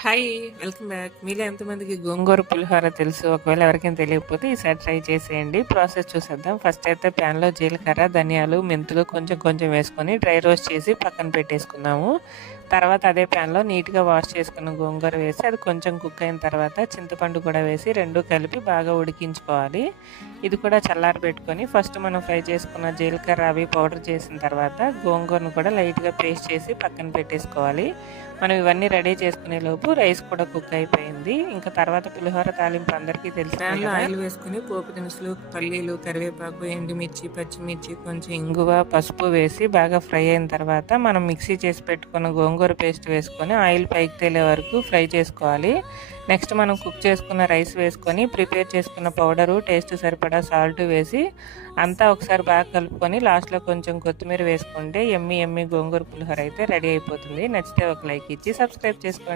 Hi! Welcome back. మీలో ఎంతమందికి గోంగూర పులిహోర తెలుసు? ఒకవేళ ఎవరికైనా తెలియకపోతే ఈసారి ట్రై చేసేయండి. ప్రాసెస్ చూసేద్దాం. ఫస్ట్ అయితే ప్యాన్‌లో జీలకర్ర, ధనియాలు, మెంతులు కొంచెం కొంచెం వేసుకొని డ్రై రోస్ట్ చేసి పక్కన పెట్టేసుకుందాము. తర్వాత అదే ప్యాన్‌లో నీట్‌గా వాష్ చేసుకున్న గోంగూర వేసి అది కొంచెం కుక్ అయిన తర్వాత చింతపండు కూడా వేసి 2 కలిపి బాగా ఉడికించుకోవాలి. ఇది కూడా చల్లారబెట్టుకొని ఫస్ట్ మనం ఫ్రై చేసుకున్న జీలకర్ర అవి పౌడర్ చేసిన తర్వాత గోంగూరను కూడా లైట్‌గా పేస్ట్ చేసి పక్కన పెట్టేసుకోవాలి. మనం ఇవన్నీ రెడీ చేసుకునే లోపు రైస్ కూడా కుక్ అయిపోయింది. ఇంకా తర్వాత పులిహోర తాలింపు అందరికీ తెలిసిందే కదా. ప్యాన్‌లో ఆయిల్ వేసుకొని పోపు దినుసులు, పల్లీలు, కరివేపాకు, ఎండుమిర్చి, పచ్చిమిర్చి, కొంచెం ఇంగువ, పసుపు వేసి బాగా ఫ్రై అయిన తర్వాత మనం మిక్సీ చేసి పెట్టుకున్న గోంగూర పేస్ట్ వేసుకొని ఆయిల్ పైకి తేలే వరకు ఫ్రై చేసుకోవాలి. నెక్స్ట్ మనం కుక్ చేసుకున్న రైస్ వేసుకొని ప్రిపేర్ చేసుకున్న పౌడరు, టేస్ట్ సరిపడా సాల్ట్ వేసి అంతా ఒకసారి బాగా కలుపుకొని లాస్ట్లో కొంచెం కొత్తిమీర వేసుకుంటే యమ్మీ యమ్మీ గోంగూర పులిహోర అయితే రెడీ అయిపోతుంది. నచ్చితే ఒక లైక్ ఇచ్చి సబ్స్క్రైబ్ చేసుకోండి.